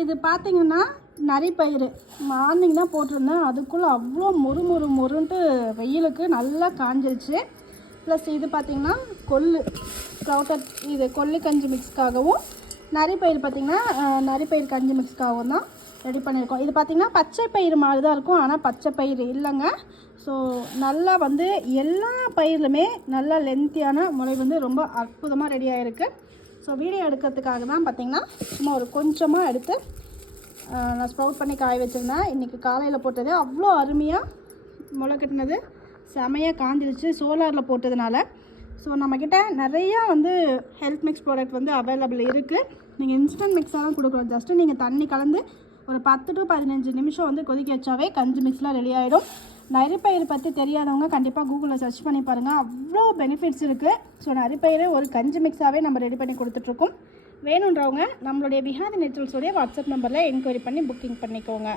இது பார்த்திங்கன்னா நரிப்பயிறு மார்னிங் தான் போட்டிருந்தேன், அதுக்குள்ளே அவ்வளோ மொறுன்ட்டு வெயிலுக்கு நல்லா காஞ்சிருச்சு. ப்ளஸ் இது பார்த்திங்கன்னா கொள்ளு ஸ்ப்ரவுட்டட், இது கொள்ளு கஞ்சி மிக்ஸ்க்காகவும் நரிப்பயிறு பார்த்திங்கன்னா நரிப்பயிறு கஞ்சி மிக்ஸ்க்காகவும் தான் ரெடி பண்ணியிருக்கோம். இது பார்த்திங்கன்னா பச்சை பயிறு மாதிரி தான் இருக்கும், ஆனால் பச்சை பயிறு இல்லைங்க. ஸோ நல்லா வந்து எல்லா பயிர்லுமே நல்லா லென்த்தியான முறை வந்து ரொம்ப அற்புதமாக ரெடி ஆகிருக்கு. ஸோ வீடியோ எடுக்கிறதுக்காக தான் பார்த்திங்கன்னா சும்மா ஒரு கொஞ்சமாக எடுத்து நான் ஸ்ப்ரவுட் பண்ணி காய வச்சுருந்தேன். இன்றைக்கி காலையில் போட்டது அவ்வளோ அருமையாக முளை கட்டினது, செமையாக காஞ்சிருச்சு சோலாரில் போட்டதுனால. ஸோ நம்மக்கிட்ட நிறையா வந்து ஹெல்த் மிக்ஸ் ப்ராடக்ட் வந்து அவைலபிள் இருக்குது. நீங்கள் இன்ஸ்டன்ட் மிக்ஸாக கொடுக்குறோம். ஜஸ்ட்டு நீங்கள் தண்ணி கலந்து ஒரு 10 to 15 நிமிஷம் வந்து கொதிக்க வச்சாவே கஞ்சி மிக்ஸ்லாம் ரெடி ஆகிடும். நரிப்பயிறு பற்றி தெரியாதவங்க கண்டிப்பாக கூகுளில் சர்ச் பண்ணி பாருங்கள், அவ்வளோ பெனிஃபிட்ஸ் இருக்குது. ஸோ நரிப்பயிறு ஒரு கஞ்சி மிக்ஸாகவே நம்ம ரெடி பண்ணி கொடுத்துட்ருக்கோம். வேணுன்றவங்க நம்மளுடைய விஹாதி நேச்சுரல்ஸோடைய வாட்ஸ்அப் நம்பரில் என்கொயரி பண்ணி புக்கிங் பண்ணிக்கோங்க.